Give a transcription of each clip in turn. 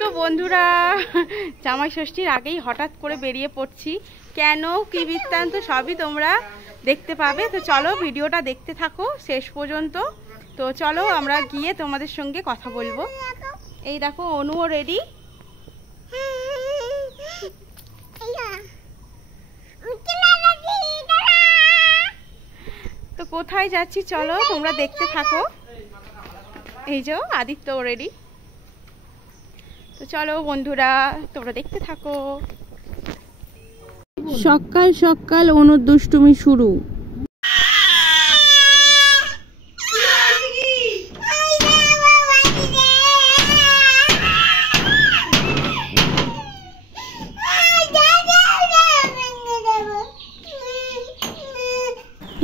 তো বন্ধুরা জামাই ষষ্ঠীর আগেই হঠাৎ করে বেরিয়ে পড়ছি, কেন কি বৃত্তান্ত সবই তোমরা দেখতে পাবে। তো চলো ভিডিওটা দেখতে থাকো শেষ পর্যন্ত। তো চলো আমরা গিয়ে তোমাদের সঙ্গে কথা বলবো। এই দেখো অনুও রেডি। তো কোথায় যাচ্ছি চলো তোমরা দেখতে থাকো। এই যে আদিত্য রেডি। তো চলো বন্ধুরা তোমরা দেখতে থাকো। সকাল সকাল অনুর দুষ্টুমি শুরু।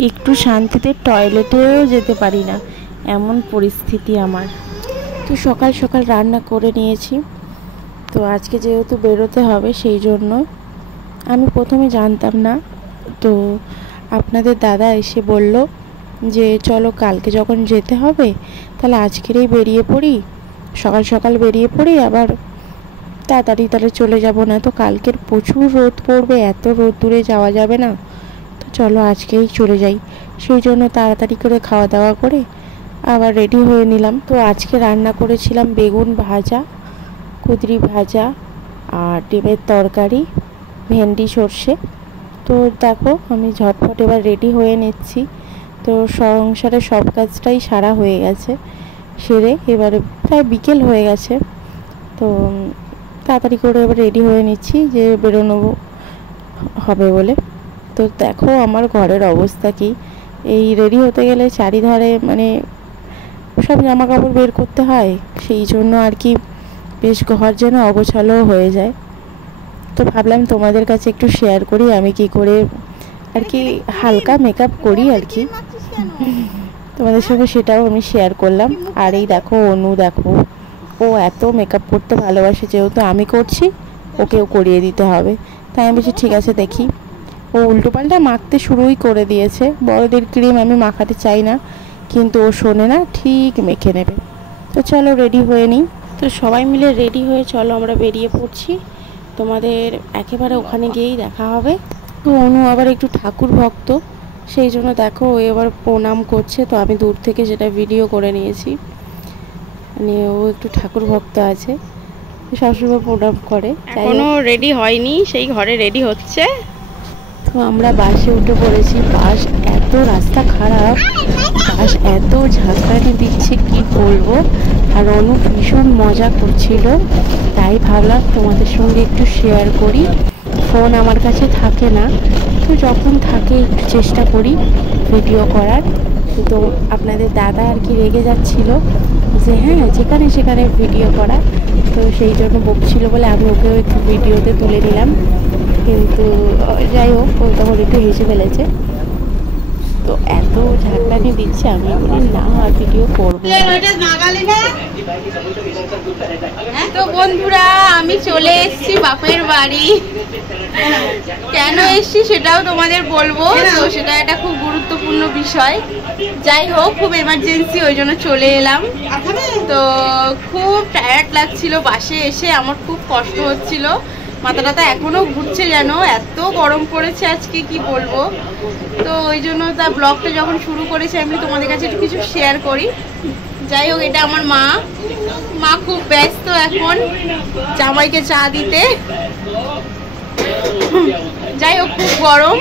একটু শান্তিতে টয়লেটেও যেতে পারি না, এমন পরিস্থিতি আমার। তো সকাল সকাল রান্না করে নিয়েছি। তো আজকে যেহেতু বেরোতে হবে সেই জন্য আমি প্রথমে জানতাম না, তো আপনাদের দাদা এসে বলল যে চলো কালকে যখন যেতে হবে তাহলে আজকেরই বেরিয়ে পড়ি, সকাল সকাল বেরিয়ে পড়ি, আবার তাড়াতাড়ি তাহলে চলে যাব, না তো কালকের প্রচুর রোদ পড়বে, এত রোদ দূরে যাওয়া যাবে না, তো চলো আজকেই চলে যাই। সেই জন্য তাড়াতাড়ি করে খাওয়া দাওয়া করে আবার রেডি হয়ে নিলাম। তো আজকে রান্না করেছিলাম বেগুন ভাজা, কুঁদরি ভাজা আর ডিমের তরকারি, ভেন্ডি সর্ষে। তো দেখো আমি ঝটফট এবার রেডি হয়ে নিচ্ছি। তো সংসারে সব কাজটাই সারা হয়ে গেছে, সেরে এবারে প্রায় বিকেল হয়ে গেছে। তো তাড়াতাড়ি করে এবার রেডি হয়ে নিচ্ছি যে বেরোনো হবে বলে। তো দেখো আমার ঘরের অবস্থা কি, এই রেডি হতে গেলে চারিধারে মানে সব জামা কাপড় বের করতে হয়, সেই জন্য আর কি বেশ ঘর যেন অগোছালো হয়ে যায়। তো ভাবলাম তোমাদের কাছে একটু শেয়ার করি আমি কি করে আর কি হালকা মেকআপ করি আর কি, তোমাদের সঙ্গে সেটাও আমি শেয়ার করলাম। আর এই দেখো অনু, দেখো ও এত মেকআপ করতে ভালোবাসে, যেহেতু আমি করছি ওকেও করিয়ে দিতে হবে। তাই আমি বলছি ঠিক আছে দেখি। ও উল্টোপাল্টা মাখতে শুরুই করে দিয়েছে। বড়দের ক্রিম আমি মাখাতে চাই না, কিন্তু ও শোনে না, ঠিক মেখে নেবে। তো চলো রেডি হয়ে নিই। তো সবাই মিলে রেডি হয়ে চলো আমরা বেরিয়ে পড়ছি, তোমাদের একেবারে ওখানে গিয়েই দেখা হবে। তো অনু আবার একটু ঠাকুর ভক্ত, সেই জন্য দেখো ও এবার প্রণাম করছে। তো আমি দূর থেকে সেটা ভিডিও করে নিয়েছি, মানে ও একটু ঠাকুর ভক্ত আছে, সবসময় প্রণাম করে। এখনো রেডি হয়নি, সেই ঘরে রেডি হচ্ছে। তো আমরা বাসে উঠে পড়েছি। বাস এত রাস্তা খারাপ, বাস এত ঝাঁকানি দিচ্ছে কি বলবো। আর অনু ভীষণ মজা করছিল, তাই ভাবলাম তোমাদের সঙ্গে একটু শেয়ার করি। ফোন আমার কাছে থাকে না, তো যখন থাকে একটু চেষ্টা করি ভিডিও করার। তো আপনাদের দাদা আর কি রেগে যাচ্ছিল যে হ্যাঁ যেখানে সেখানে ভিডিও করা, তো সেই জন্য বকছিল বলে আমি ওকেও একটু ভিডিওতে তুলে নিলাম। কিন্তু যাই হোক ও তখন একটু হেসে ফেলেছে। তো এত ঝাঁকড়ানি দিচ্ছে, আমি বলি না আর ভিডিও করবো। তো বন্ধুরা আমি চলে এসেছি বাপের বাড়ি। কেন এসেছি সেটাও তোমাদের বলবো, তো সেটা একটা খুব গুরুত্বপূর্ণ বিষয়। যাই হোক খুব এমার্জেন্সি, ওই জন্য চলে এলাম। তো খুব টায়ার্ড লাগছিল বাসে এসে, আমার খুব কষ্ট হচ্ছিল, মাথাটা এখনো ঘুরছে যেন, এত গরম পড়েছে আজকে কি বলবো। তো ওই জন্য তার ব্লগটা যখন শুরু করেছি আমি তোমাদের কাছে একটু কিছু শেয়ার করি। যাই হোক এটা আমার মা, মা খুব ব্যস্ত এখন জামাইকে চা দিতে। যাই হোক খুব গরম,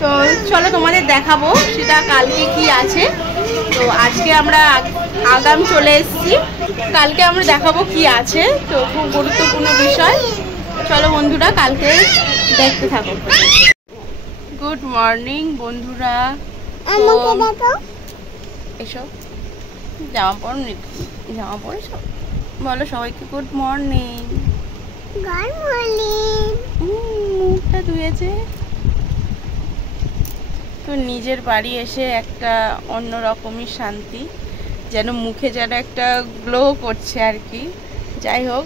তো চলো তোমাদের দেখাবো সেটা কালকে কি আছে। তো আজকে আমরা আগাম চলে এসেছি, কালকে আমরা দেখাবো কি আছে। তো খুব গুরুত্বপূর্ণ বিষয়, চলো বন্ধুরা কালকে দেখতে থাকো। গুড মর্নিং বন্ধুরা, এসো জামা পর, জামা পরেছো, বলো সবাইকে গুড মর্নিং। মুখটা ধুয়েছে। তো নিজের বাড়ি এসে একটা অন্যরকমই শান্তি, যেন মুখে যেন একটা গ্লো করছে আর কি। যাই হোক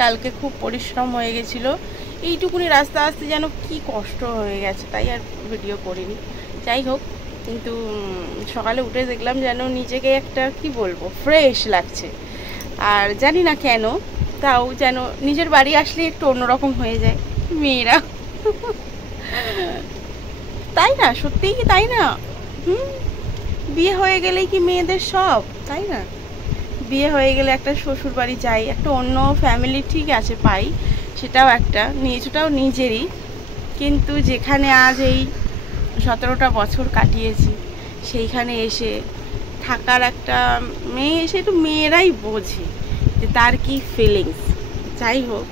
কালকে খুব পরিশ্রম হয়ে গেছিলো, এইটুকুনি রাস্তা আসতে যেন কি কষ্ট হয়ে গেছে, তাই আর ভিডিও করিনি। যাই হোক কিন্তু সকালে উঠে দেখলাম যেন নিজেকে একটা কি বলবো ফ্রেশ লাগছে। আর জানি না কেন তাও যেন নিজের বাড়ি আসলে একটু অন্যরকম হয়ে যায় মেয়েরা, তাই না? সত্যিই কি তাই না? বিয়ে হয়ে গেলেই কি মেয়েদের সব, তাই না? বিয়ে হয়ে গেলে একটা শ্বশুর বাড়ি যাই, একটা অন্য ফ্যামিলি ঠিক আছে পাই, সেটাও একটা নিজটাও নিজেরই, কিন্তু যেখানে আজ এই 17টা বছর কাটিয়েছি সেইখানে এসে থাকার একটা মেয়ে এসে একটু মেয়েরাই বোঝে যে তার কি ফিলিংস। যাই হোক,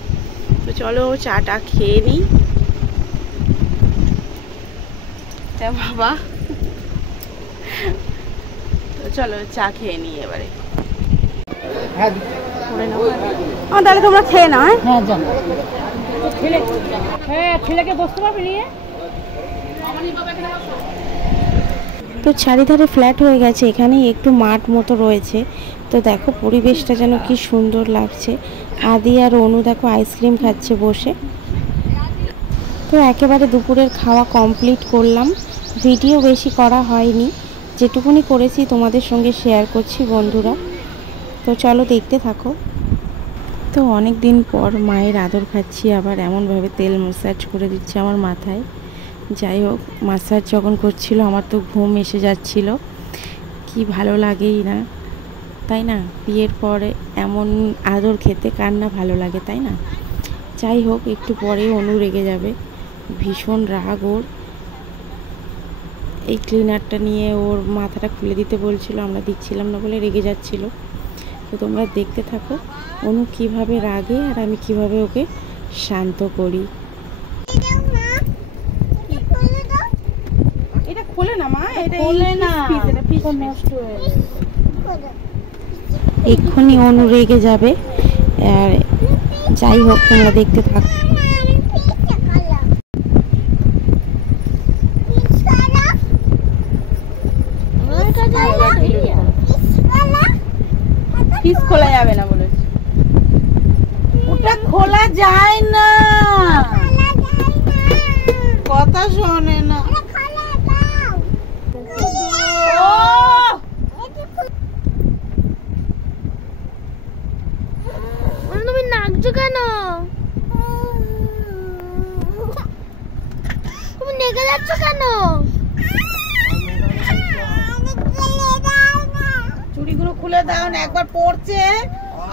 তো চলো চাটা খেয়ে নিই। বাবা, তো চলো চা খেয়ে নিই এবারে। তাহলে তোমরা খেয়ে নাও। ছেলেকে বসতে পারবে নিয়ে। তো চারিধারে ফ্ল্যাট হয়ে গেছে, এখানে একটু মাঠ মতো রয়েছে। তো দেখো পরিবেশটা যেন কি সুন্দর লাগছে। আদি আর অনু দেখো আইসক্রিম খাচ্ছে বসে। তো একেবারে দুপুরের খাওয়া কমপ্লিট করলাম। ভিডিও বেশি করা হয়নি, যেটুকুনি করেছি তোমাদের সঙ্গে শেয়ার করছি বন্ধুরা। তো চলো দেখতে থাকো। তো অনেক দিন পর মায়ের আদর খাচ্ছি, আবার এমনভাবে তেল ম্যাসাজ করে দিচ্ছে আমার মাথায়। যাই হোক, ম্যাসাজ যখন করছিল আমার তো ঘুম এসে যাচ্ছিল। কি ভালো লাগেই না, তাই না? বিয়ের পরে এমন আদর খেতে কার না ভালো লাগে, তাই না? যাই হোক, একটু পরে অনু রেগে যাবে, ভীষণ রাগ ওর। এই ক্লিনারটা নিয়ে ওর মাথাটা খুলে দিতে বলছিল, আমরা দিচ্ছিলাম না বলে রেগে যাচ্ছিল। তো তোমরা দেখতে থাকো অনু কিভাবে রাগে আর আমি কিভাবে ওকে শান্ত করি। এটা খোলে না মা, এটা খোলে না, এটা পিস নষ্ট হয়ে যাবে। এক্ষুনি অনু রেগে যাবে। আর যাই হোক, তোমরা দেখতে থাকো। পিস খোলা যাবে না বলেছে, ওটা খোলা যায় না, কথা শোনে না। তুমি নাচছো কেন? তুমি নেগে যাচ্ছ কেন? চুড়িগুলো খুলে দাও না, একবার পড়ছে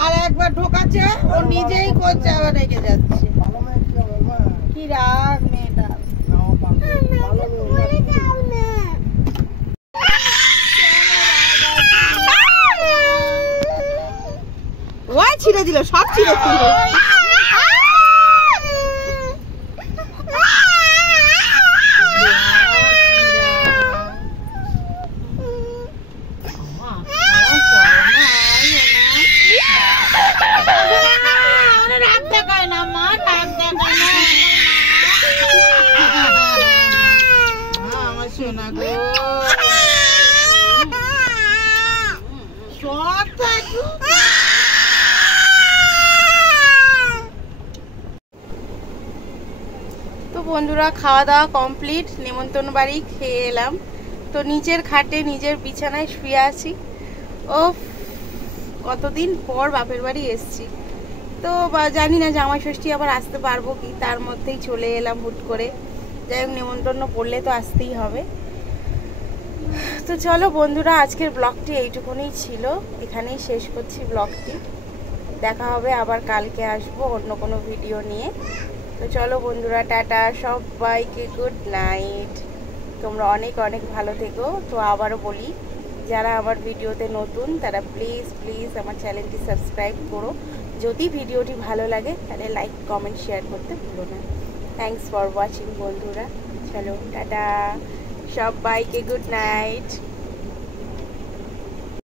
আর একবার ঢোকাচ্ছে, ও নিজেই করছে আবার রেগে যাচ্ছে। কি রাগ মেয়েটা। ওই ছিঁড়ে দিল, সব ছিঁড়ে দিল। তো বন্ধুরা, খাওয়া দাওয়া কমপ্লিট, নেমন্তন্ন বাড়ি খেয়ে এলাম। তো নিচের খাটে নিজের বিছানায় শুয়ে আছি। ও কতদিন পর বাপের বাড়ি এসছি। তো জানি না জামাই ষষ্ঠী আবার আসতে পারবো কি, তার মধ্যেই চলে এলাম হুট করে। যাই হোক, নেমন্তন্ন পড়লে তো আসতেই হবে। তো চলো বন্ধুরা, আজকের ব্লগটি এইটুকুনি ছিল, এখানেই শেষ করছি ব্লগটি। দেখা হবে আবার কালকে, আসবো অন্য কোনো ভিডিও নিয়ে। তো চলো বন্ধুরা, টাটা, সবাইকে গুড নাইট। তোমরা অনেক অনেক ভালো থেকো। তো আবারও বলি, যারা আমার ভিডিওতে নতুন তারা প্লিজ প্লিজ আমার চ্যানেলটি সাবস্ক্রাইব করো। যদি ভিডিওটি ভালো লাগে তাহলে লাইক কমেন্ট শেয়ার করতে ভুলো না। থ্যাংকস ফর ওয়াচিং বন্ধুরা। চলো টাটা, সবাইকে গুড নাইট।